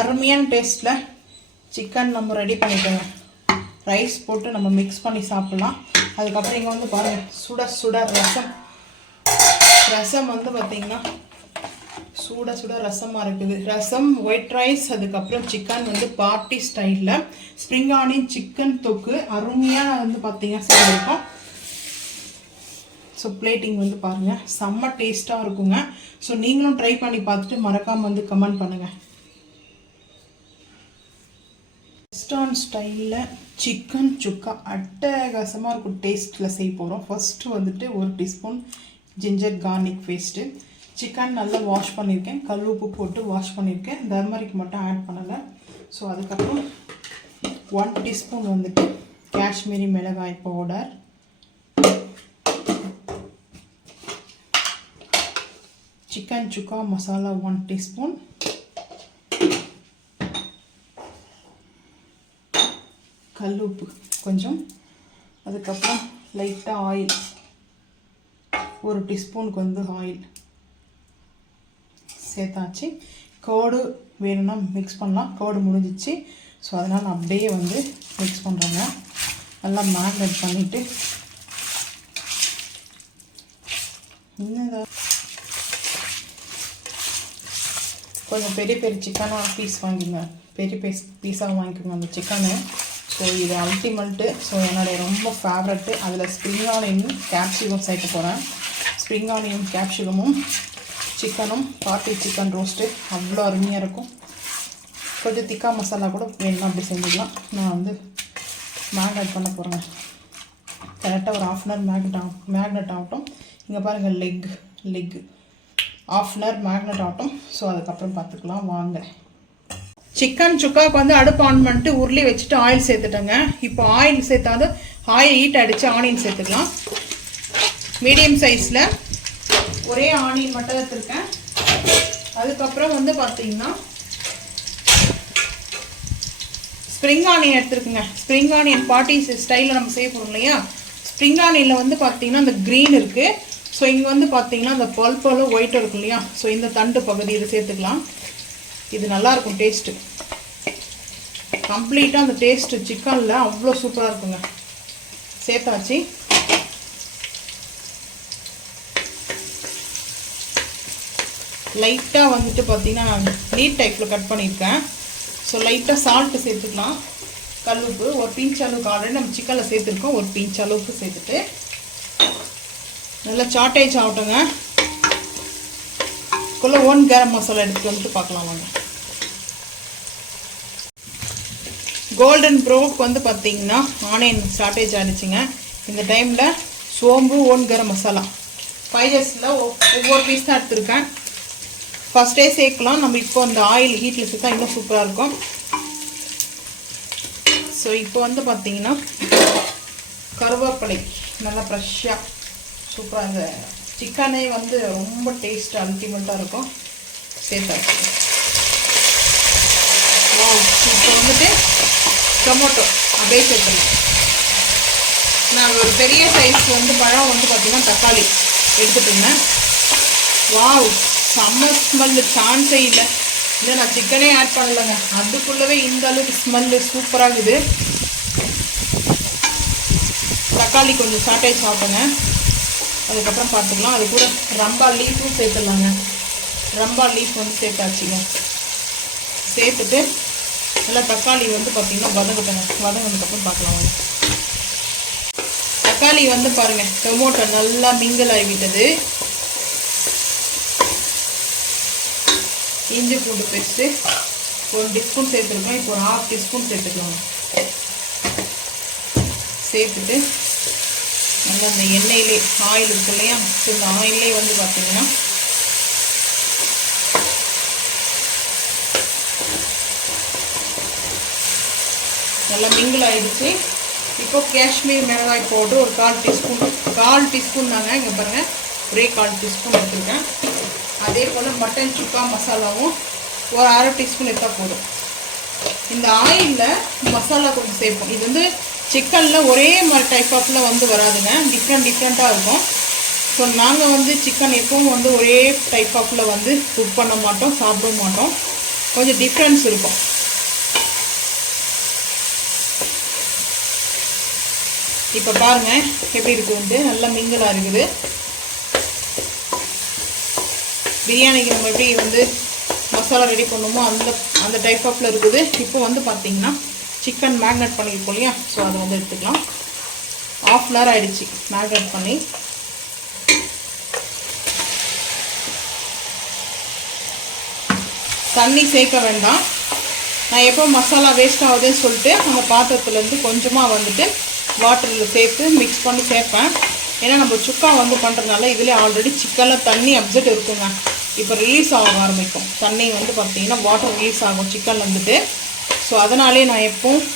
அருமையான டேஸ்ட்டில் சிக்கன் நம்ம ரெடி பண்ணிக்கோங்க. ரைஸ் போட்டு நம்ம மிக்ஸ் பண்ணி சாப்பிட்லாம். அதுக்கப்புறம் இங்கே வந்து பாருங்கள், சுட சுட ரசம் வந்து பார்த்திங்கன்னா சுட சுட ரசமாக இருக்குது. ரசம், ஒயிட் ரைஸ், அதுக்கப்புறம் சிக்கன் வந்து பார்ட்டி ஸ்டைலில் ஸ்ப்ரிங் ஆனியன் சிக்கன் தொக்கு அருமையாக வந்து பார்த்திங்கன்னா செஞ்சுருக்கோம். ஸோ பிளேட்டிங் வந்து பாருங்கள், செம்ம டேஸ்ட்டாக இருக்குங்க. ஸோ நீங்களும் ட்ரை பண்ணி பார்த்துட்டு மறக்காமல் வந்து கமெண்ட் பண்ணுங்கள். ரெஸ்டாரண்ட் ஸ்டைலில் சிக்கன் சுக்கா அட்டகாசமாக இருக்கும் டேஸ்ட்டில் செய்ய போகிறோம். ஃபஸ்ட்டு வந்துட்டு 1 teaspoon ginger garlic paste. Chicken நல்லா வாஷ் பண்ணியிருக்கேன், கல் உப்பு போட்டு வாஷ் பண்ணியிருக்கேன், டர்மரிக் மட்டும் ஆட் பண்ணலை. ஸோ அதுக்கப்புறம் 1 டீஸ்பூன் வந்துட்டு காஷ்மீரி மிளகாய் பவுடர், சிக்கன் சுக்கா மசாலா 1 டீஸ்பூன், கல் உப்பு கொஞ்சம், அதுக்கப்புறம் லைட்டாக ஆயில் 1 டீஸ்பூனுக்கு வந்து ஆயில் சேர்த்தாச்சு. கர்டு வேணும்னா மிக்ஸ் பண்ணலாம், கர்டு முடிஞ்சிச்சு. ஸோ அதனால் அப்படியே வந்து மிக்ஸ் பண்ணுறாங்க. நல்லா மேரினேட் பண்ணிவிட்டு கொஞ்சம் பெரிய சிக்கனாக பீஸ் வாங்கிங்க, பெரிய பீஸாக வாங்கிக்கோங்க அந்த சிக்கனு. ஸோ இது அல்டிமேட்டு. ஸோ என்னுடைய ரொம்ப ஃபேவரெட்டு. அதில் ஸ்ப்ரிங் ஆனியனும் கேப்சிகம் சேர்க்க போகிறேன். ஸ்ப்ரிங் ஆனியன் கேப்சிகமும் சிக்கனும் பார்ட்டி சிக்கன் ரோஸ்ட்டு அவ்வளோ அருமையாக இருக்கும். கொஞ்சம் திக்கா மசாலா கூட வேணும்னா அப்படி செஞ்சுக்கலாம். நான் வந்து மேக்னேட் பண்ண போகிறேங்க. கரெக்டாக ஒரு 1/2 hour மேக்னேட் ஆகட்டும். இங்கே பாருங்கள், லெக் 1/2 hour மேக்னேட் ஆகட்டும். ஸோ அதுக்கப்புறம் பார்த்துக்கலாம் வாங்க. சிக்கன் சுக்காவுக்கு வந்து அடுப்பு ஆன் பண்ணிட்டு உருளி வச்சுட்டு ஆயில் சேர்த்துட்டேங்க. இப்போ ஆயில் சேர்த்தாது ஆயில் ஹீட் அடித்து ஆனியன் சேர்த்துக்கலாம். மீடியம் சைஸில் ஒரே ஆனியன் மட்டும் எடுத்துருக்கேன். அதுக்கப்புறம் வந்து பார்த்தீங்கன்னா ஸ்ப்ரிங் ஆனியன் எடுத்துருக்குங்க. ஸ்ப்ரிங் ஆனியன் பார்ட்டி ஸ்டைலில் நம்ம செய்ய போகிறோம் இல்லையா. ஸ்ப்ரிங் ஆனியனில் வந்து பார்த்தீங்கன்னா அந்த க்ரீன் இருக்குது. ஸோ இங்கே வந்து பார்த்தீங்கன்னா அந்த பல்பலும் ஒயிட்டும் இருக்கும் இல்லையா. ஸோ இந்த தண்டு பகுதி இதை சேர்த்துக்கலாம். இது நல்லாயிருக்கும் டேஸ்ட்டு. கம்ப்ளீட்டாக அந்த டேஸ்ட்டு சிக்கனில் அவ்வளோ சூப்பராக இருக்குங்க. சேர்த்தாச்சு. லைட்டாக வந்துட்டு பார்த்திங்கன்னா நீட் டைப்பில் கட் பண்ணியிருக்கேன். ஸோ லைட்டாக சால்ட்டு சேர்த்துக்கலாம். கல் உப்பு 1 பிஞ்ச் அளவுக்கு ஆல்ரெடி நம்ம சிக்கனில் சேர்த்துருக்கோம். 1 பிஞ்ச் அளவுக்கு சேர்த்துட்டு நல்லா சாட்டேஜ் ஆகட்டுங்க. இதுக்குள்ளே 1 கரம் மசாலா எடுத்துகிட்டு வந்துட்டு பார்க்கலாம் வாங்க. கோல்டன் ப்ரௌனுக்கு வந்து பார்த்தீங்கன்னா ஆனியன் சாட்டேஜ் ஆகிடுச்சிங்க. இந்த டைமில் சோம்பு 1 கரம் மசாலா ஸ்பைசஸில் ஒவ்வொரு பீஸ் தான் எடுத்துருக்கேன். ஃபஸ்ட்டே சேர்க்கலாம். நம்ம இப்போ அந்த ஆயில் ஹீட்டில் சேர்த்தா இன்னும் சூப்பராக இருக்கும். ஸோ இப்போ வந்து பார்த்தீங்கன்னா கருவேப்பிலை நல்லா ஃப்ரெஷ்ஷாக சூப்பராக, அந்த சிக்கனே வந்து ரொம்ப டேஸ்ட் அல்டிமேட்டாக இருக்கும். சேர்த்தாச்சு. இப்போ வந்துட்டு டொமேட்டோ அப்படியே சேர்த்துக்கலாம். நான் ஒரு பெரிய சைஸ் வந்து பழம் வந்து பார்த்திங்கன்னா தக்காளி எடுத்துகிட்டு இருந்தேன். வாவ், செம்ம ஸ்மெல்லு, சான்ஸே இல்லை. இல்லை நான் சிக்கனே ஆட் பண்ணலைங்க, அதுக்குள்ளவே இந்த அளவுக்கு ஸ்மெல்லு சூப்பராக இருக்குது. தக்காளி கொஞ்சம் சாட்டேஜ் சாப்பிடுங்க. அதுக்கப்புறம் பார்த்துக்கலாம். அது கூட ரம்பா லீஃபும் சேர்த்துடலாங்க. ரம்பா லீஃப் வந்து சேர்த்தாச்சுங்க. சேர்த்துட்டு நல்லா தக்காளி வந்து பார்த்திங்கன்னா வதங்கினதுக்கப்புறம் பார்க்கலாம். தக்காளி வந்து பாருங்கள், டொமேட்டோ நல்லா மிங்கிள் ஆகிவிட்டது. இஞ்சி பூண்டு பேஸ்ட்டு 1 டீஸ்பூன் சேர்த்துருக்கோம். இப்போ ஒரு 1/2 டீஸ்பூன் சேர்த்துக்கலாம். சேர்த்துட்டு நல்லா அந்த எண்ணெயிலே ஆயில் இருக்கு இல்லையா, இந்த ஆயிலே வந்து பார்த்தீங்கன்னா நல்லா மிங்கிள் ஆகிடுச்சு. இப்போ காஷ்மீர் மிளகாய் பவுடர் ஒரு 1/4 டீஸ்பூன் தாங்க. இங்கே பாருங்கள், ஒரே 1/4 டீஸ்பூன் எடுத்துருக்கேன். அதே போல் மட்டன் சுக்கா மசாலாவும் ஒரு 1/2 டீஸ்பூன் எடுத்தால் போதும். இந்த ஆயிலில் மசாலா கொஞ்சம் சேர்ப்போம். இது வந்து சிக்கனில் ஒரே மாதிரி டைப் ஆஃபில் வந்து வராதுங்க, டிஃப்ரெண்ட்டாக இருக்கும். ஸோ நாங்கள் வந்து சிக்கன் எப்பவும் வந்து ஒரே டைப் ஆஃபில் வந்து குக் பண்ண மாட்டோம், சாப்பிட மாட்டோம். கொஞ்சம் டிஃப்ரென்ஸ் இருக்கும். இப்போ பாருங்கள் எப்படி இருக்குதுன்ட்டு, நல்லா மிங்கிளாக இருக்குது. பிரியாணிக்கு நம்ம எப்படி வந்து மசாலா ரெடி பண்ணுமோ அந்த டைப் ஆஃபில் இருக்குது. இப்போ வந்து பார்த்திங்கன்னா சிக்கன் மேக்னேட் பண்ணியிருக்கோம் இல்லையா, ஸோ அதை வந்து எடுத்துக்கலாம். 1/2 hour ஆகிடுச்சு மேக்னேட் பண்ணி. தண்ணி சேர்க்க வேண்டாம். நான் எப்போ மசாலா வேஸ்ட் ஆகுதுன்னு சொல்லிட்டு அந்த பாத்திரத்துலேருந்து கொஞ்சமாக வந்துட்டு வாட்டரில் சேர்த்து மிக்ஸ் பண்ணி சேர்ப்பேன். ஏன்னா நம்ம சுக்கா வந்து பண்ணுறதுனால இதில் ஆல்ரெடி சிக்கனில் தண்ணி அப்செட் இருக்குங்க. இப்போ ரிலீஸ் ஆக ஆரம்பிக்கும் தண்ணி வந்து பார்த்திங்கன்னா, வாட்டர் ரிலீஸ் ஆகும் சிக்கன் வந்துட்டு. ஸோ அதனாலே நான் எப்போவும்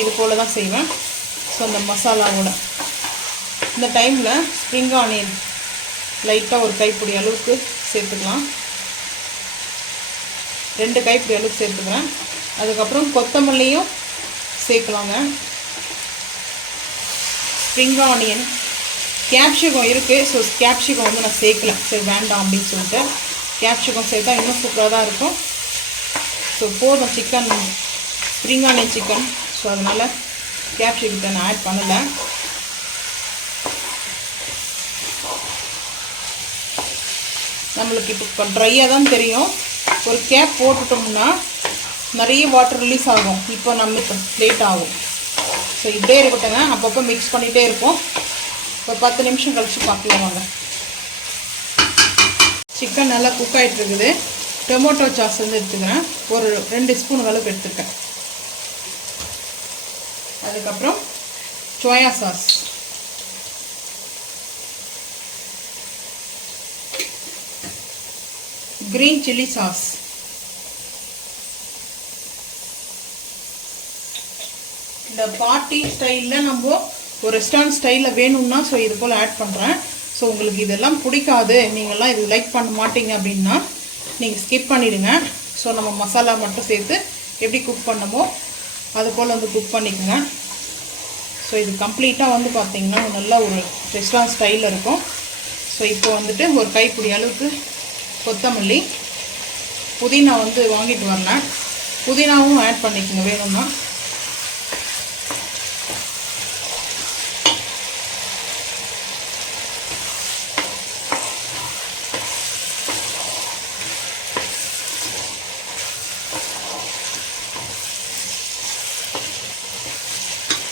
இது போல் தான் செய்வேன். ஸோ அந்த மசாலாவோட இந்த டைமில் ஸ்ப்ரிங் ஆனியன் லைட்டாக ஒரு கைப்பிடி அளவுக்கு சேர்த்துக்கலாம். 2 கைப்பிடி அளவுக்கு சேர்த்துக்கிறேன். அதுக்கப்புறம் கொத்தமல்லியும் சேர்க்கலாங்க. ஸ்ப்ரிங் ஆனியன், கேப்சிகம் இருக்குது. ஸோ கேப்சிகம் வந்து நான் சேர்க்கல, சரி வேண்டாம் அப்படின்னு சொல்லிட்டு. கேப்சிகம் சேர்த்தா இன்னும் சூப்பராக தான் இருக்கும். ஸோ போதும் chicken, spring onion chicken. So அதனால் கேப்சிகத்தை நான் ஆட் பண்ணலை. நம்மளுக்கு இப்போ ட்ரையாக தான் தெரியும். ஒரு கேப் போட்டுட்டோம்னா நிறைய வாட்டர் ரிலீஸ் ஆகும். இப்போ நம்மளுக்கு லேட் ஆகும். ஸோ இப்படியே இருக்கட்டுங்க, அப்பப்போ மிக்ஸ் பண்ணிகிட்டே இருப்போம். ஒரு 10 நிமிஷம் கழித்து பார்க்கலாம் வாங்க. சிக்கன் நல்லா குக் ஆகிட்டு இருக்குது. டொமேட்டோ சாஸ் வந்து எடுத்துக்கிறேன். ஒரு 2 ஸ்பூன் அளவுக்கு எடுத்துருக்கேன். அதுக்கப்புறம் soya sauce, green chilli sauce, இந்த பார்ட்டி ஸ்டைலில் நம்ம ஒரு ரெஸ்டாரண்ட் ஸ்டைலில் வேணும்னா ஸோ இது போல் ஆட் பண்ணுறேன். ஸோ உங்களுக்கு இதெல்லாம் பிடிக்காது, நீங்கள்லாம் இது லைக் பண்ண மாட்டீங்க அப்படின்னா நீங்கள் ஸ்கிப் பண்ணிவிடுங்க. ஸோ நம்ம மசாலா மட்டும் சேர்த்து எப்படி குக் பண்ணமோ அது போல் வந்து குக் பண்ணிக்கோங்க. ஸோ இது கம்ப்ளீட்டாக வந்து பார்த்திங்கன்னா நல்லா ஒரு ரெஸ்டாரண்ட் ஸ்டைலில் இருக்கும். ஸோ இப்போ வந்துட்டு ஒரு கைப்பிடி அளவுக்கு கொத்தமல்லி, புதினா வந்து வாங்கிட்டு வரேன். புதினாவும் ஆட் பண்ணிக்கோங்க வேணும்னா.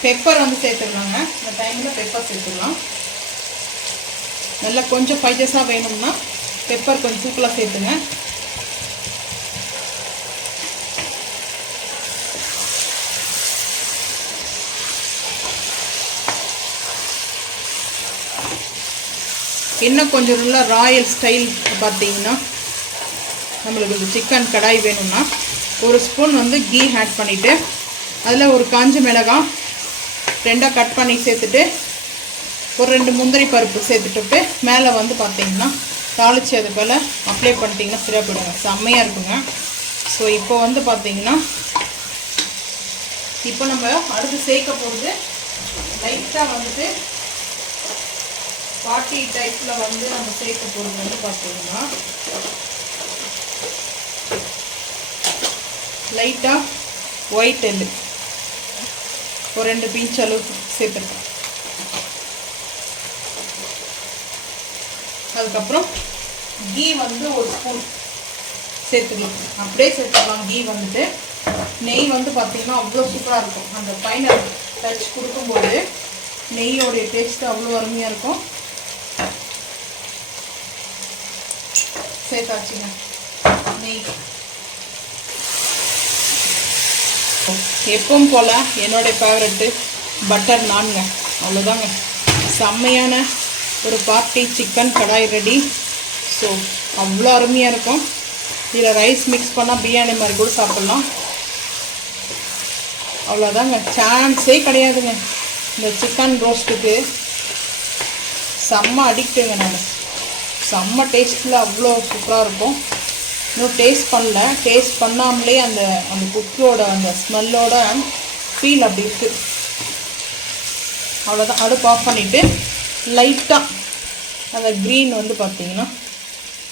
பெப்பர் வந்து சேர்த்துக்கலாங்க. இந்த டைமில் பெப்பர் சேர்த்துக்கலாம். நல்லா கொஞ்சம் ஸ்பைசஸாக வேணும்னா பெப்பர் கொஞ்சம் தூக்கலாக சேர்த்துங்க. இன்னும் கொஞ்சம் நல்லா ராயல் ஸ்டைல் பார்த்தீங்கன்னா, நம்மளுக்கு சிக்கன் கடாய் வேணும்னா 1 ஸ்பூன் வந்து கீ ஆட் பண்ணிவிட்டு அதில் ஒரு காஞ்ச மிளகாய் 2 கட் பண்ணி சேர்த்துட்டு ஒரு 2 முந்திரி பருப்பு சேர்த்துட்டு மேலே வந்து பார்த்திங்கன்னா தாளித்து அது போல் அப்ளை பண்ணிட்டிங்கன்னா சரியாக போயிடுங்க. செம்மையாக இருக்குங்க. ஸோ இப்போ வந்து பார்த்திங்கன்னா இப்போ நம்ம அடுத்து சேர்க்க போகிறது லைட்டாக வந்துட்டு பார்ட்டி டைப்பில் வந்து நம்ம சேர்க்க போகிறது வந்து பார்த்திங்கன்னா லைட்டாக ஒயிட் எள்ளு ஒரு 2 பிஞ்ச் அளவுக்கு சேர்த்துருக்கேன். அதுக்கப்புறம் கீ வந்து 1 ஸ்பூன் சேர்த்துக்கலாம். அப்படியே சேர்த்துக்கலாம். கீ வந்துட்டு நெய் வந்து பார்த்திங்கன்னா அவ்வளோ சூப்பராக இருக்கும். அந்த ஃபைனல் டச் கொடுக்கும்போது நெய்யோடைய டேஸ்ட்டு அவ்வளோ அருமையாக இருக்கும். சேர்த்தாச்சுங்க நெய். எப்பவும் போல் என்னோடய ஃபேவரெட்டு பட்டர் நான்ங்க. அவ்வளோதாங்க, செம்மையான ஒரு பார்ட்டி சிக்கன் கடாய் ரெடி. ஸோ அவ்வளோ அருமையாக இருக்கும். இதில் ரைஸ் மிக்ஸ் பண்ணால் பிரியாணி மாதிரி கூட சாப்பிட்லாம். அவ்வளோதாங்க, சான்ஸே கிடையாதுங்க. இந்த சிக்கன் ரோஸ்ட்டுக்கு செம்ம அடிக்ட்டுங்க. நான் செம்ம டேஸ்ட்டில் அவ்வளோ சூப்பராக இருக்கும். இன்னும் டேஸ்ட் பண்ணல, டேஸ்ட் பண்ணாமலே அந்த குக்கோட அந்த ஸ்மெல்லோட ஃபீல் அப்படி இருக்குது. அவ்வளோதான். அடுப்பு ஆஃப் பண்ணிவிட்டு லைட்டாக அந்த க்ரீன் வந்து பார்த்திங்கன்னா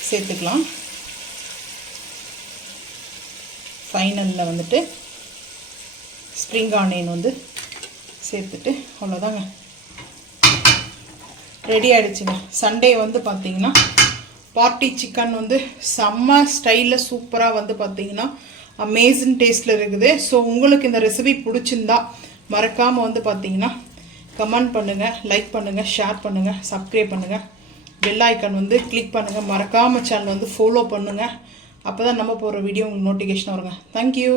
சேர்த்துக்கலாம். ஃபைனலில் வந்துட்டு ஸ்ப்ரிங் ஆனியன் வந்து சேர்த்துட்டு அவ்வளோதாங்க, ரெடி ஆகிடுச்சுங்க. சண்டே வந்து பார்த்திங்கன்னா பார்ட்டி சிக்கன் வந்து செம்ம ஸ்டைலில் சூப்பராக வந்து பார்த்திங்கன்னா அமேசிங் டேஸ்ட்டில் இருக்குது. ஸோ உங்களுக்கு இந்த ரெசிபி பிடிச்சிருந்தா மறக்காமல் வந்து பார்த்திங்கன்னா கமெண்ட் பண்ணுங்கள், லைக் பண்ணுங்கள், ஷேர் பண்ணுங்கள், சப்ஸ்கிரைப் பண்ணுங்கள், பெல் ஐக்கான் வந்து கிளிக் பண்ணுங்கள், மறக்காமல் சேனல் வந்து ஃபாலோ பண்ணுங்கள். அப்போ தான் நம்ம போகிற வீடியோ உங்களுக்கு நோட்டிஃபிகேஷன் வருங்க. தேங்க்யூ.